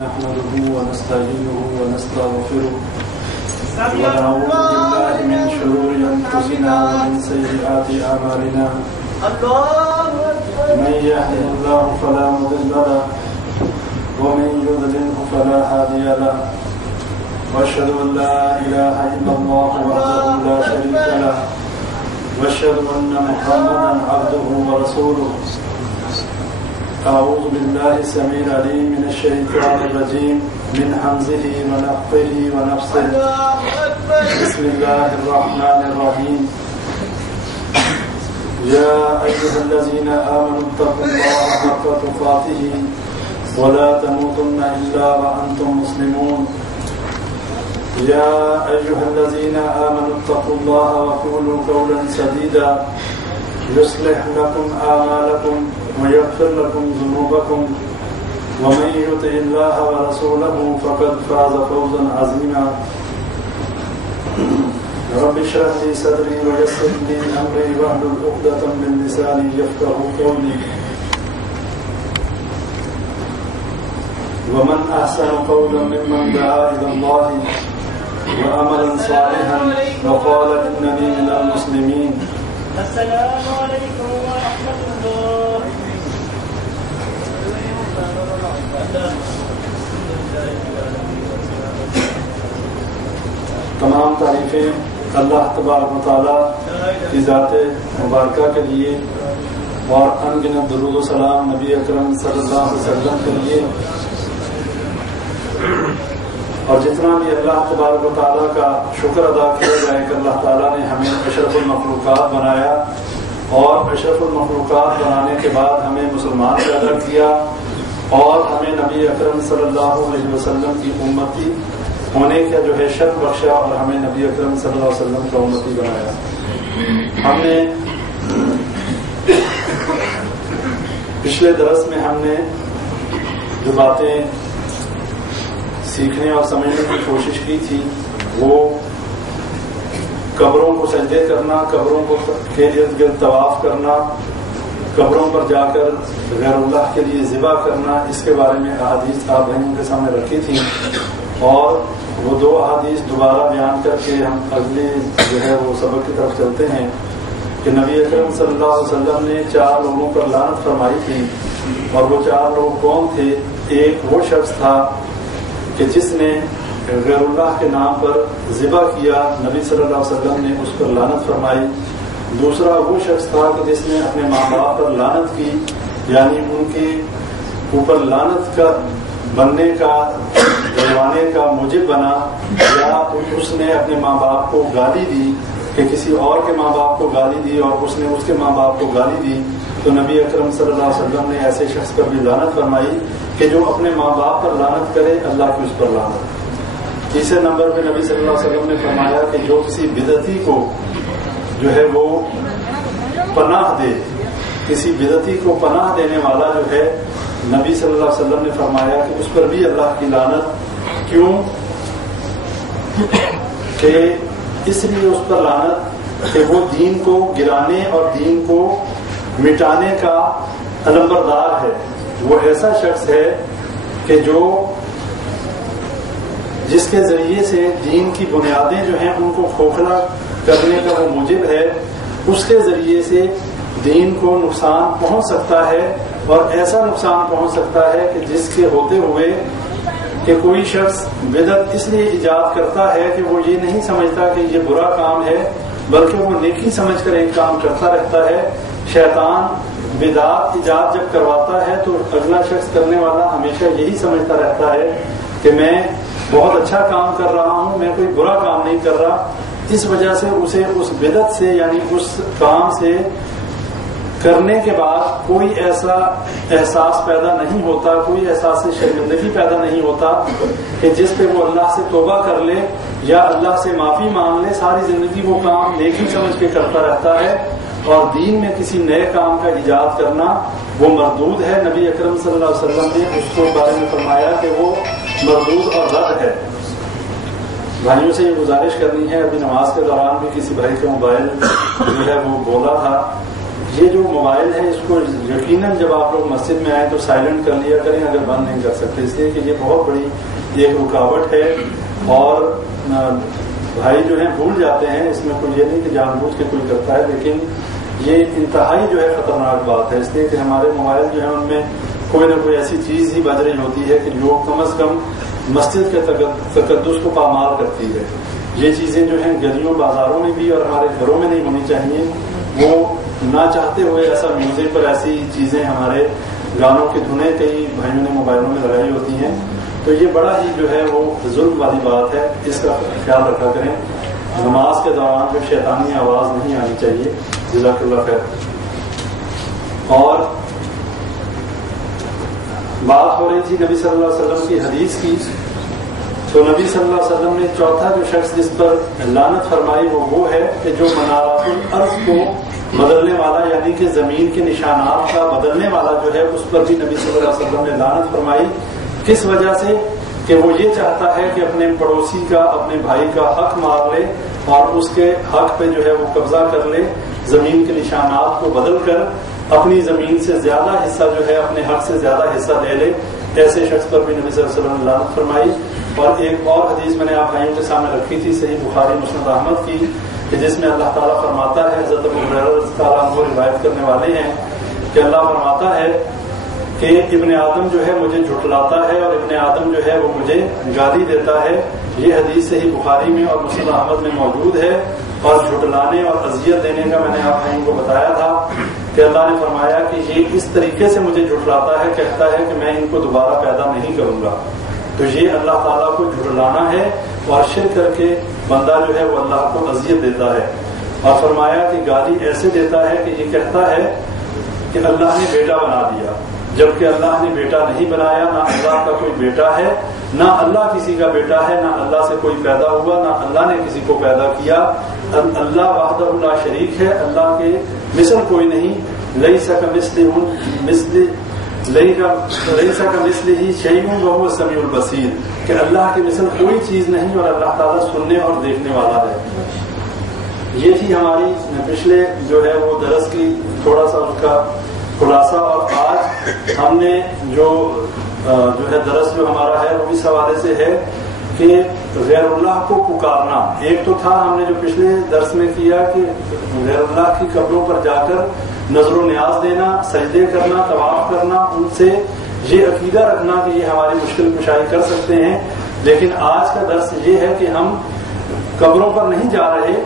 نحمده ونستعينه ونستغفره ونعوذ بالله من شرور أنفسنا ومن سيئات أعمالنا من يهده الله فلا مضل له ومن يضلله فلا هادي له وأشهد أن لا إله إلا الله وحده لا شريك له وأشهد أن محمدا عبده ورسوله. أعوذ بالله السميع العليم من الشيطان الرجيم من همزه ونفخه ونفثه. بسم الله الرحمن الرحيم. يا أيها الذين آمنوا اتقوا الله حق تقاته ولا تموتن إلا وأنتم مسلمون. يا أيها الذين آمنوا اتقوا الله وقولوا قولا سديدا يصلح لكم أعمالكم ويغفر لكم ذنوبكم ومن يطع الله ورسوله فقد فاز فوزا عظيما. رب اشرح لي صدري ويسر لي أمري واحلل عقدة من لساني يفقهوا قولي. ومن أحسن قولا ممن دعا إلى الله وعملا صالحا وقال إنني من المسلمين. السلام علیکم ورحمۃ اللہ. تمام تعریفیں اللہ تبارک و تعالیٰ کی ذات مبارکہ کے لیے اور ان گنت درود و سلام نبی اکرم صلی اللہ علیہ وسلم کے لیے. اور جتنا بھی اللہ تبارک و تعالیٰ کا شکر ادا کیا جائے کہ اللہ تعالیٰ نے ہمیں اشرف المخلوقات بنایا اور اشرف المخلوقات بنانے کے بعد ہمیں مسلمان پیدا کیا اور ہمیں نبی اکرم صلی اللہ علیہ وسلم کی امتی ہونے کا جو ہے شرف بخشا اور ہمیں نبی اکرم صلی اللہ علیہ وسلم کا امتی بنایا. ہم نے پچھلے درس میں ہم نے جو باتیں سیکھنے اور سمجھنے کی کوشش کی تھی وہ قبروں کو سجدے کرنا، قبروں کو کے ارد گرد طواف کرنا، قبروں پر جا کر غیر اللہ کے لیے ذبح کرنا، اس کے بارے میں احادیث آپ بھائیوں کے سامنے رکھی تھی. اور وہ دو احادیث دوبارہ بیان کر کے ہم اگلے جو ہے وہ سبق کی طرف چلتے ہیں کہ نبی اکرم صلی اللہ علیہ وسلم نے 4 لوگوں پر لعنت فرمائی تھی. اور وہ 4 لوگ کون تھے؟ ایک وہ شخص تھا کہ جس نے غیر اللہ کے نام پر ذبح کیا، نبی صلی اللہ علیہ وسلم نے اس پر لعنت فرمائی. دوسرا وہ شخص تھا کہ جس نے اپنے ماں باپ پر لعنت کی، یعنی ان کے اوپر لعنت کا بننے کا دلوانے کا موجب بنا، یا اس نے اپنے ماں باپ کو گالی دی کہ کسی اور کے ماں باپ کو گالی دی اور اس نے اس کے ماں باپ کو گالی دی. تو نبی اکرم صلی اللہ علیہ وسلم نے ایسے شخص پر بھی لعنت فرمائی کہ جو اپنے ماں باپ پر لعنت کرے اللہ کی اس پر لعنت. تیسرے نمبر پہ نبی صلی اللہ علیہ وسلم نے فرمایا کہ جو کسی بدعتی کو جو ہے وہ پناہ دے، کسی بدعتی کو پناہ دینے والا جو ہے، نبی صلی اللہ علیہ وسلم نے فرمایا کہ اس پر بھی اللہ کی لعنت. کیوں؟ کہ اس لیے اس پر لعنت کہ وہ دین کو گرانے اور دین کو مٹانے کا علمبردار ہے. وہ ایسا شخص ہے کہ جس کے ذریعے سے دین کی بنیادیں جو ہیں ان کو کھوکھلا کرنے کا وہ موجب ہے. اس کے ذریعے سے دین کو نقصان پہنچ سکتا ہے اور ایسا نقصان پہنچ سکتا ہے کہ جس کے ہوتے ہوئے کہ کوئی شخص بدعت اس لیے ایجاد کرتا ہے کہ وہ یہ نہیں سمجھتا کہ یہ برا کام ہے، بلکہ وہ نیکی سمجھ کر ایک کام کرتا رہتا ہے. شیطان بدعت ایجاد جب کرواتا ہے تو اگلا شخص کرنے والا ہمیشہ یہی سمجھتا رہتا ہے کہ میں بہت اچھا کام کر رہا ہوں، میں کوئی برا کام نہیں کر رہا. اس وجہ سے اسے اس بدعت سے یعنی اس کام سے کرنے کے بعد کوئی ایسا احساس پیدا نہیں ہوتا، کوئی احساس شرمندگی پیدا نہیں ہوتا کہ جس پہ وہ اللہ سے توبہ کر لے یا اللہ سے معافی مانگ لے. ساری زندگی وہ کام نیکی سمجھ کے کرتا رہتا ہے اور دین میں کسی نئے کام کا ایجاد کرنا وہ مردود ہے. نبی اکرم صلی اللہ علیہ وسلم نے اس کو بارے میں فرمایا کہ وہ مردود اور رد ہے. بھائیوں سے یہ گزارش کرنی ہے، ابھی نماز کے دوران بھی کسی بھائی کا موبائل جو ہے وہ بولا تھا یہ جو موبائل ہے اس کو یقیناً جب آپ لوگ مسجد میں آئیں تو سائلنٹ کر لیا کریں اگر بند نہیں کر سکتے، اس لیے کہ یہ بہت بڑی ایک رکاوٹ ہے اور بھائی جو ہیں بھول جاتے ہیں، اس میں کوئی یہ نہیں کہ جان بوجھ کے کوئی کرتا ہے، لیکن یہ انتہائی جو ہے خطرناک بات ہے، اس لیے کہ ہمارے موبائل جو ہیں ان میں کوئی نہ کوئی ایسی چیز ہی بج رہی ہوتی ہے کہ جو کم از کم مسجد کے تقدس کو پامال کرتی ہے۔ یہ چیزیں جو ہیں گلیوں بازاروں میں بھی اور ہمارے گھروں میں نہیں ہونی چاہیے، وہ نہ چاہتے ہوئے ایسا میوزک پر ایسی چیزیں ہمارے گانوں کے دھنیں کئی بھائیوں نے موبائلوں میں لگائی ہوتی ہیں، تو یہ بڑا ہی جو ہے وہ ظلم والی بات ہے، اس کا خیال رکھا کریں۔ نماز کے دوران جو شیطانی آواز نہیں آنی چاہیے۔ جزاک اللہ خیر۔ اور بات ہو رہی تھی نبی صلی اللہ علیہ وسلم کی حدیث کی، تو نبی صلی اللہ علیہ وسلم نے چوتھا جو شخص جس پر لعنت فرمائی وہ ہے کہ جو منارات الارض کو بدلنے والا، یعنی کہ زمین کے نشانات کا بدلنے والا جو ہے، اس پر بھی نبی صلی اللہ علیہ وسلم نے لعنت فرمائی۔ کس وجہ سے؟ کہ وہ یہ چاہتا ہے کہ اپنے پڑوسی کا، اپنے بھائی کا حق مار لے اور اس کے حق پہ جو ہے وہ قبضہ کر لے، زمین کے نشانات کو بدل کر اپنی زمین سے زیادہ حصہ جو ہے، اپنے حق سے زیادہ حصہ لے لے۔ ایسے شخص پر بھی نبی صلی اللہ علیہ وسلم نے لعنت فرمائی۔ اور ایک اور حدیث میں نے آپ بھائیوں کے سامنے رکھی تھی، صحیح بخاری مسند احمد کی، کہ جس میں اللہ تعالیٰ فرماتا ہے، حضرت ابو ہریرہ رضی اللہ تعالیٰ عنہ روایت کرنے والے ہیں کہ اللہ فرماتا ہے کہ ابن آدم جو ہے مجھے جھٹلاتا ہے اور ابن آدم جو ہے وہ مجھے گالی دیتا ہے۔ یہ حدیث صحیح بخاری میں اور مسند احمد میں موجود ہے۔ اور جھٹلانے اور اذیت دینے کا میں نے آپ بھائیوں کو بتایا تھا کہ اللہ نے فرمایا کہ یہ اس طریقے سے مجھے جھٹلاتا ہے، کہتا ہے کہ میں ان کو دوبارہ پیدا نہیں کروں گا۔ تو یہ اللہ تعالیٰ کو جھٹلانا ہے اور شرک کر کے بندہ جو ہے وہ اللہ کو اذیت دیتا ہے۔ اور فرمایا کہ گالی ایسے دیتا ہے کہ یہ کہتا ہے کہ اللہ نے بیٹا بنا دیا، جبکہ اللہ نے بیٹا نہیں بنایا، نہ اللہ کا کوئی بیٹا ہے، نہ اللہ کسی کا بیٹا ہے، نہ اللہ سے کوئی پیدا ہوا، نہ اللہ نے کسی کو پیدا کیا۔ اللہ وحدہ لا شریک ہے، اللہ کے مثل کوئی نہیں۔ لیس کمثلہ شیء وہو السمیع البصیر، کہ اللہ کے مثل کوئی چیز نہیں اور اللہ تعالیٰ سننے اور دیکھنے والا ہے۔ یہ تھی ہماری پچھلے جو ہے وہ درس کی تھوڑا سا اس کا خلاصہ۔ اور آج ہم نے جو ہے درس جو ہمارا ہے وہ اس حوالے سے ہے کہ غیر اللہ کو پکارنا۔ ایک تو تھا ہم نے جو پچھلے درس میں کیا کہ غیر اللہ کی قبروں پر جا کر نظر و نیاز دینا، سجدے کرنا، طواف کرنا، ان سے یہ عقیدہ رکھنا کہ یہ ہماری مشکل کشائی کر سکتے ہیں۔ لیکن آج کا درس یہ ہے کہ ہم قبروں پر نہیں جا رہے،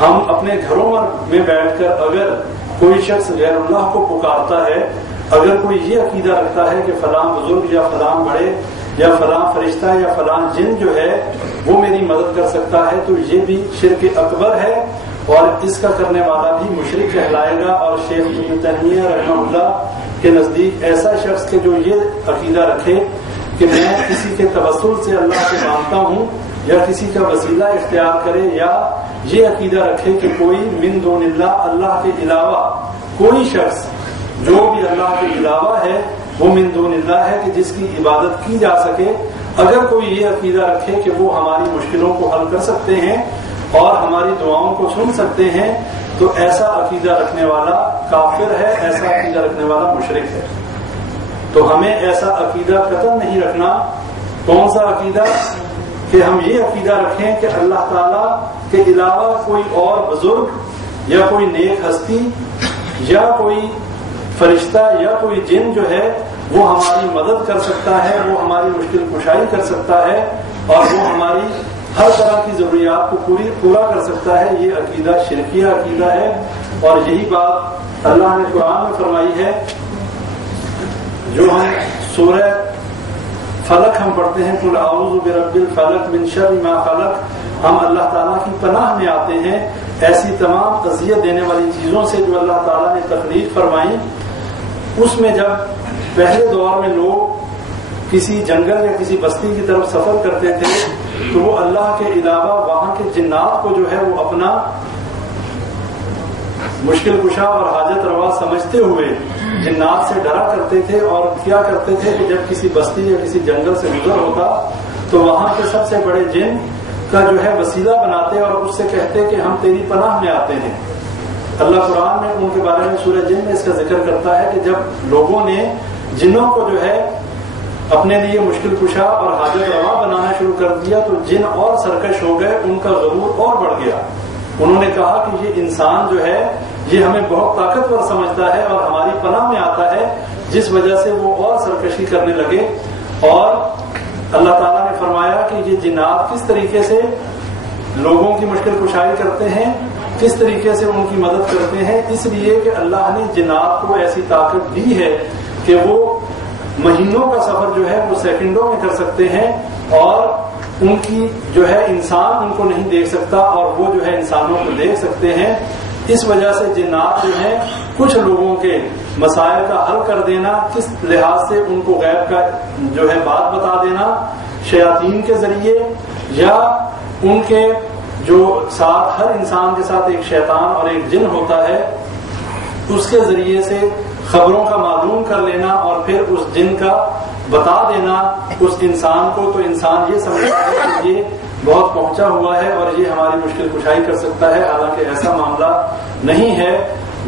ہم اپنے گھروں میں بیٹھ کر اگر کوئی شخص غیر اللہ کو پکارتا ہے، اگر کوئی یہ عقیدہ رکھتا ہے کہ فلاں بزرگ یا فلاں بڑے یا فلاں فرشتہ یا فلاں جن جو ہے وہ میری مدد کر سکتا ہے، تو یہ بھی شرک اکبر ہے اور اس کا کرنے والا بھی مشرک کہلائے گا۔ اور شیخ ابن تیمیہ رحمہ اللہ کے نزدیک ایسا شخص کے جو یہ عقیدہ رکھے کہ میں کسی کے توسل سے اللہ سے مانگتا ہوں، یا کسی کا وسیلہ اختیار کرے، یا یہ عقیدہ رکھے کہ کوئی من دون اللہ، اللہ کے علاوہ کوئی شخص جو بھی اللہ کے علاوہ ہے وہ من دون اللہ ہے کہ جس کی عبادت کی جا سکے، اگر کوئی یہ عقیدہ رکھے کہ وہ ہماری مشکلوں کو حل کر سکتے ہیں اور ہماری دعاؤں کو سن سکتے ہیں، تو ایسا عقیدہ رکھنے والا کافر ہے، ایسا عقیدہ رکھنے والا مشرک ہے۔ تو ہمیں ایسا عقیدہ قطعاً نہیں رکھنا۔ کون سا عقیدہ؟ کہ ہم یہ عقیدہ رکھیں کہ اللہ تعالیٰ کے علاوہ کوئی اور بزرگ یا کوئی نیک ہستی یا کوئی فرشتہ یا کوئی جن جو ہے وہ ہماری مدد کر سکتا ہے، وہ ہماری مشکل کشائی کر سکتا ہے اور وہ ہماری ہر طرح کی ضروریات کو پورا کر سکتا ہے۔ یہ عقیدہ شرکیہ عقیدہ ہے، اور یہی بات اللہ نے قرآن میں فرمائی ہے۔ جو ہم سورہ فلق ہم پڑھتے ہیں، قل اعوذ برب الفلق من شر ما خلق، ہم اللہ تعالیٰ کی پناہ میں آتے ہیں ایسی تمام اذیت دینے والی چیزوں سے جو اللہ تعالیٰ نے تخلیق فرمائی۔ اس میں جب پہلے دور میں لوگ کسی جنگل یا کسی بستی کی طرف سفر کرتے تھے تو وہ اللہ کے علاوہ وہاں کے جنات کو جو ہے وہ اپنا مشکل کشا اور حاجت روا سمجھتے ہوئے جنات سے ڈرا کرتے تھے، اور کیا کرتے تھے کہ جب کسی بستی یا کسی جنگل سے گزر ہوتا تو وہاں کے سب سے بڑے جن کا جو ہے وسیلہ بناتے اور اس سے کہتے کہ ہم تیری پناہ میں آتے ہیں۔ اللہ قرآن میں ان کے بارے میں سورہ جن میں اس کا ذکر کرتا ہے کہ جب لوگوں نے جنوں کو جو ہے اپنے لیے مشکل کشا اور حاجت روا بنانا شروع کر دیا تو جن اور سرکش ہو گئے، ان کا غرور اور بڑھ گیا. انہوں نے کہا کہ یہ انسان جو ہے یہ ہمیں بہت طاقتور سمجھتا ہے اور ہماری پناہ میں آتا ہے، جس وجہ سے وہ اور سرکشی کرنے لگے. اور اللہ تعالیٰ نے فرمایا کہ یہ جنات کس طریقے سے لوگوں کی مشکل کشائی کرتے ہیں، کس طریقے سے ان کی مدد کرتے ہیں، اس لیے کہ اللہ نے جنات کو ایسی طاقت دی ہے کہ وہ مہینوں کا سفر جو ہے وہ سیکنڈوں میں کر سکتے ہیں، اور ان کی جو ہے انسان ان کو نہیں دیکھ سکتا اور وہ جو ہے انسانوں کو دیکھ سکتے ہیں. اس وجہ سے جنات جو ہیں کچھ لوگوں کے مسائل کا حل کر دینا، کس لحاظ سے ان کو غیب کا جو ہے بات بتا دینا شیاطین کے ذریعے، یا ان کے جو ساتھ ہر انسان کے ساتھ ایک شیطان اور ایک جن ہوتا ہے اس کے ذریعے سے خبروں کا معلوم کر لینا اور پھر اس جن کا بتا دینا اس انسان کو، تو انسان یہ سمجھتا ہے کہ یہ بہت پہنچا ہوا ہے اور یہ ہماری مشکل کشائی کر سکتا ہے، حالانکہ ایسا معاملہ نہیں ہے.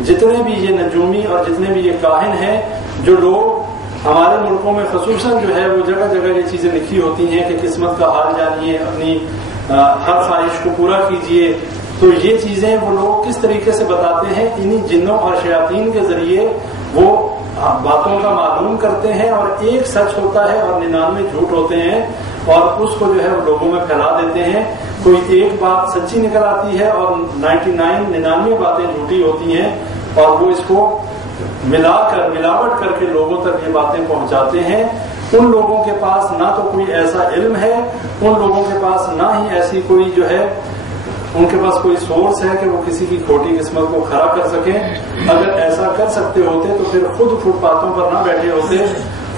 جتنے بھی یہ نجومی اور جتنے بھی یہ کاہن ہیں، جو لوگ ہمارے ملکوں میں خصوصاً جو ہے وہ جگہ جگہ یہ چیزیں لکھی ہوتی ہیں کہ قسمت کا حال جانیے، اپنی ہر خواہش کو پورا کیجیے، تو یہ چیزیں وہ لوگ کس طریقے سے بتاتے ہیں، انہی جنوں اور شیاطین کے ذریعے وہ باتوں کا معلوم کرتے ہیں، اور ایک سچ ہوتا ہے اور 99 جھوٹ ہوتے ہیں، اور اس کو جو ہے وہ لوگوں میں پھیلا دیتے ہیں. کوئی ایک بات سچی نکل آتی ہے اور 99 باتیں جھوٹی ہوتی ہیں، اور وہ اس کو ملاوٹ کر کے لوگوں تک یہ باتیں پہنچاتے ہیں. ان لوگوں کے پاس نہ تو کوئی ایسا علم ہے، ان لوگوں کے پاس نہ ہی ایسی کوئی جو ہے ان کے پاس کوئی سورس ہے کہ وہ کسی کی کھوٹی قسمت کو کھڑا کر سکیں. اگر ایسا کر سکتے ہوتے تو پھر خود فٹ پاتھوں پر نہ بیٹھے ہوتے،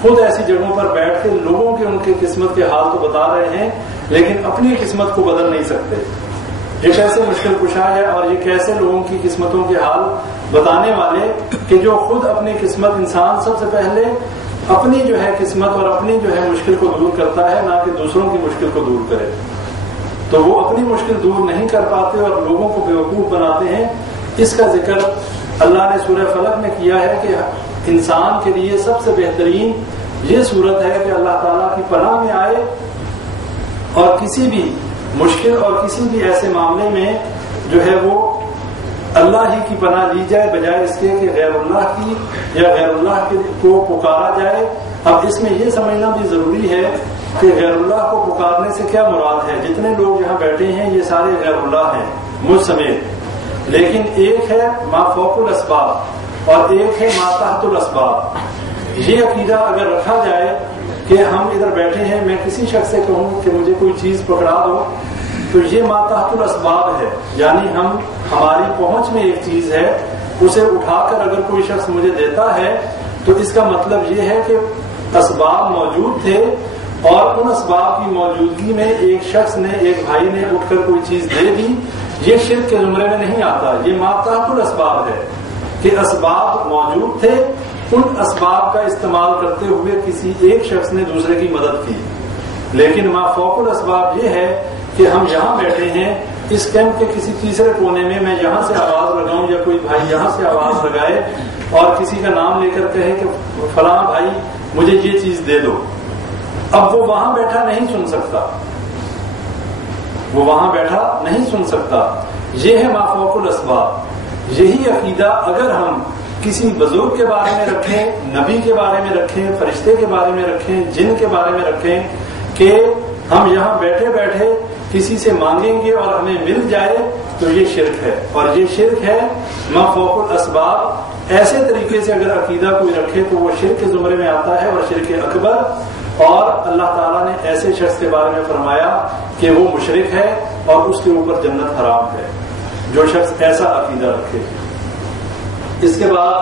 خود ایسی جگہوں پر بیٹھ کے لوگوں کے ان کی قسمت کے حال تو بتا رہے ہیں لیکن اپنی قسمت کو بدل نہیں سکتے. یہ کیسے مشکل کشا ہے اور یہ کیسے لوگوں کی قسمتوں کے حال بتانے والے کہ جو خود اپنی قسمت، انسان سب سے پہلے اپنی جو ہے قسمت اور اپنی جو ہے مشکل کو دور کرتا ہے، نہ کہ دوسروں کی مشکل کو دور کرے. تو وہ اپنی مشکل دور نہیں کر پاتے اور لوگوں کو بیوقوف بناتے ہیں. اس کا ذکر اللہ نے سورہ فلق میں کیا ہے کہ انسان کے لیے سب سے بہترین یہ صورت ہے کہ اللہ تعالیٰ کی پناہ میں آئے اور کسی بھی مشکل اور کسی بھی ایسے معاملے میں جو ہے وہ اللہ ہی کی پناہ لی جائے، بجائے اس کے کہ غیر اللہ کی یا غیر اللہ کو پکارا جائے. اب اس میں یہ سمجھنا بھی ضروری ہے کہ غیر اللہ کو پکارنے سے کیا مراد ہے. جتنے لوگ یہاں بیٹھے ہیں یہ سارے غیر اللہ ہیں مجھ سمیت، لیکن ایک ہے ما فوق الاسباب اور ایک ہے ما تحت الاسباب. یہ عقیدہ اگر رکھا جائے کہ ہم ادھر بیٹھے ہیں، میں کسی شخص سے کہوں کہ مجھے کوئی چیز پکڑا دو، تو یہ ما تحت الاسباب ہے، یعنی ہماری پہنچ میں ایک چیز ہے، اسے اٹھا کر اگر کوئی شخص مجھے دیتا ہے تو اس کا مطلب یہ ہے کہ اسباب موجود تھے اور ان اسباب کی موجودگی میں ایک شخص نے، ایک بھائی نے اٹھ کر کوئی چیز دے دی. یہ شرک کے زمرے میں نہیں آتا، یہ ما تحت الاسباب ہے کہ اسباب موجود تھے، ان اسباب کا استعمال کرتے ہوئے کسی ایک شخص نے دوسرے کی مدد کی. لیکن ما فوق الاسباب یہ ہے کہ ہم یہاں بیٹھے ہیں اس کیمپ کے کسی تیسرے کونے میں یہاں سے آواز لگاؤں یا کوئی بھائی یہاں سے آواز لگائے اور کسی کا نام لے کر کہے کہ فلاں بھائی مجھے یہ چیز دے دو. اب وہ وہاں بیٹھا نہیں سن سکتا، وہ وہاں بیٹھا نہیں سن سکتا. یہ ہے ما فوق الاسباب. یہی عقیدہ اگر ہم کسی بزرگ کے بارے میں رکھیں، نبی کے بارے میں رکھیں، فرشتے کے بارے میں رکھیں، جن کے بارے میں رکھیں کہ ہم یہاں بیٹھے بیٹھے کسی سے مانگیں گے اور ہمیں مل جائے، تو یہ شرک ہے. اور یہ شرک ہے ما فوق الاسباب. ایسے طریقے سے اگر عقیدہ کوئی رکھے تو وہ شرک کے زمرے میں آتا ہے اور شرک اکبر. اور اللہ تعالیٰ نے ایسے شخص کے بارے میں فرمایا کہ وہ مشرک ہے اور اس کے اوپر جنت حرام ہے، جو شخص ایسا عقیدہ رکھے. اس کے بعد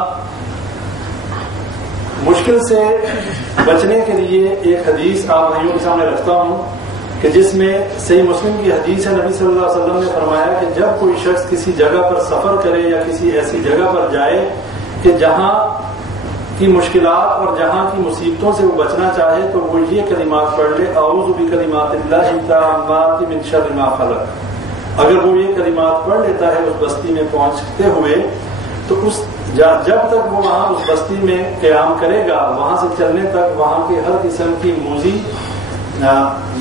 مشکل سے بچنے کے لیے ایک حدیث آپ بھائیوں کے سامنے رکھتا ہوں کہ جس میں صحیح مسلم کی حدیث ہے. نبی صلی اللہ علیہ وسلم نے فرمایا کہ جب کوئی شخص کسی جگہ پر سفر کرے یا کسی ایسی جگہ پر جائے کہ جہاں کی مشکلات اور جہاں کی مصیبتوں سے وہ بچنا چاہے تو وہ یہ کلمات پڑھ لے: اعوذ بکلمات اللہ التامات من شر ما خلق. اگر وہ یہ کلمات پڑھ لیتا ہے اس بستی میں پہنچتے ہوئے تو جب تک وہ وہاں اس بستی میں قیام کرے گا وہاں سے چلنے تک وہاں کی ہر قسم کی موذی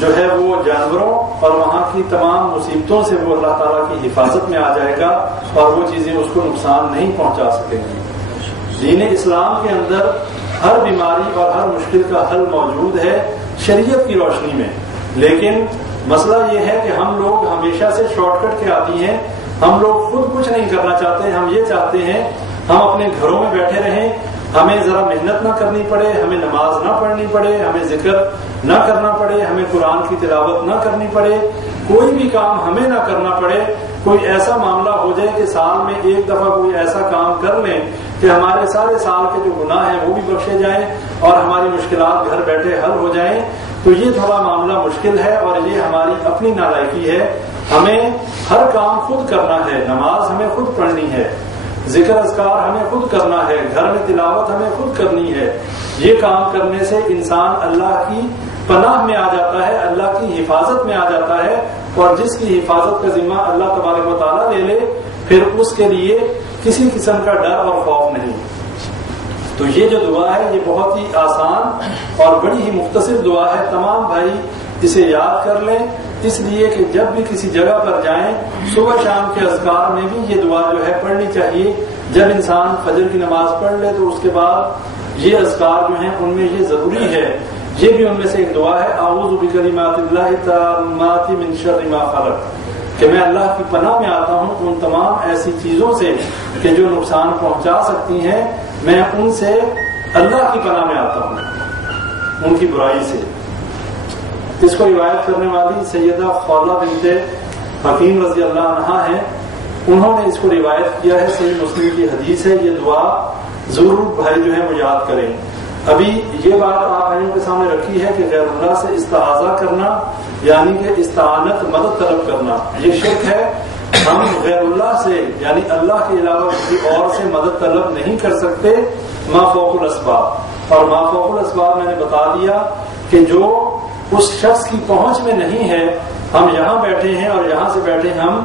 جو ہے وہ جانوروں اور وہاں کی تمام مصیبتوں سے وہ اللہ تعالیٰ کی حفاظت میں آ جائے گا اور وہ چیزیں اس کو نقصان نہیں پہنچا سکیں گی۔ دین اسلام کے اندر ہر بیماری اور ہر مشکل کا حل موجود ہے شریعت کی روشنی میں، لیکن مسئلہ یہ ہے کہ ہم لوگ ہمیشہ سے شارٹ کٹ کے عادی ہیں۔ ہم لوگ خود کچھ نہیں کرنا چاہتے، ہم یہ چاہتے ہیں ہم اپنے گھروں میں بیٹھے رہیں، ہمیں ذرا محنت نہ کرنی پڑے، ہمیں نماز نہ پڑھنی پڑے، ہمیں ذکر نہ کرنا پڑے، ہمیں قرآن کی تلاوت نہ کرنی پڑے، کوئی بھی کام ہمیں نہ کرنا پڑے۔ کوئی ایسا معاملہ ہو جائے کہ سال میں ایک دفعہ کوئی ایسا کام کر لیں کہ ہمارے سارے سال کے جو گناہ ہیں وہ بھی بخشے جائیں اور ہماری مشکلات گھر بیٹھے حل ہو جائیں، تو یہ تھوڑا معاملہ مشکل ہے اور یہ ہماری اپنی نالائکی ہے۔ ہمیں ہر کام خود کرنا ہے، نماز ہمیں خود پڑھنی ہے، ذکر اذکار ہمیں خود کرنا ہے، گھر میں تلاوت ہمیں خود کرنی ہے۔ یہ کام کرنے سے انسان اللہ کی پناہ میں آ جاتا ہے، اللہ کی حفاظت میں آ جاتا ہے، اور جس کی حفاظت کا ذمہ اللہ تبارک و تعالیٰ لے لے پھر اس کے لیے کسی قسم کا ڈر اور خوف نہیں۔ تو یہ جو دعا ہے یہ بہت ہی آسان اور بڑی ہی مختصر دعا ہے، تمام بھائی اسے یاد کر لیں، اس لیے کہ جب بھی کسی جگہ پر جائیں صبح شام کے اذکار میں بھی یہ دعا جو ہے پڑھنی چاہیے۔ جب انسان فجر کی نماز پڑھ لے تو اس کے بعد یہ اذکار جو ہیں ان میں یہ ضروری ہے، یہ بھی ان میں سے ایک دعا ہے، اعوذ بکلمات اللہ التامات من شر ما خلق، کہ میں اللہ کی پناہ میں آتا ہوں ان تمام ایسی چیزوں سے کہ جو نقصان پہنچا سکتی ہیں، میں ان سے اللہ کی پناہ میں آتا ہوں، ان کی برائی سے۔ اس کو روایت کرنے والی سیدہ خولہ بنت حکیم رضی اللہ عنہا ہیں، انہوں نے اس کو روایت کیا ہے، صحیح مسلم کی حدیث ہے۔ یہ دعا ضرور بھائی جو ہے وہ یاد کریں۔ ابھی یہ بات آپ بھائیوں کے سامنے رکھی ہے کہ غیر اللہ سے استعاذہ کرنا یعنی کہ استعانت مدد طلب کرنا یہ شرک ہے۔ ہم غیر اللہ سے یعنی اللہ کے علاوہ کسی اور سے مدد طلب نہیں کر سکتے ما فوق الاسباب، اور ما فوق الاسباب میں نے بتا دیا کہ جو اس شخص کی پہنچ میں نہیں ہے۔ ہم یہاں بیٹھے ہیں اور یہاں سے بیٹھے ہم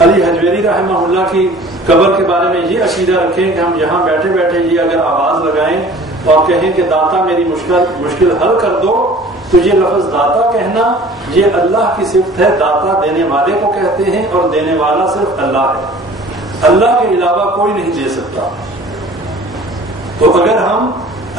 علی حجویری رحمہ اللہ کی قبر کے بارے میں یہ عقیدہ رکھیں کہ ہم یہاں بیٹھے بیٹھے یہ اگر آواز لگائیں اور کہیں کہ داتا میری مشکل حل کر دو، تو یہ لفظ داتا کہنا یہ اللہ کی صفت ہے، داتا دینے والے کو کہتے ہیں اور دینے والا صرف اللہ ہے، اللہ کے علاوہ کوئی نہیں دے سکتا۔ تو اگر ہم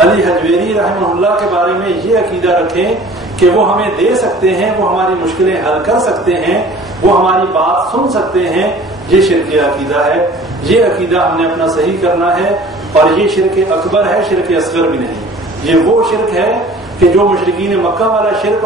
علی حجویری رحمہ اللہ کے بارے میں یہ عقیدہ رکھیں کہ وہ ہمیں دے سکتے ہیں، وہ ہماری مشکلیں حل کر سکتے ہیں، وہ ہماری بات سن سکتے ہیں، یہ شرک عقیدہ ہے۔ یہ عقیدہ ہم نے اپنا صحیح کرنا ہے، اور یہ شرک اکبر ہے، شرک اصغر بھی نہیں۔ یہ وہ شرک ہے کہ جو مشرکین مکہ والا شرک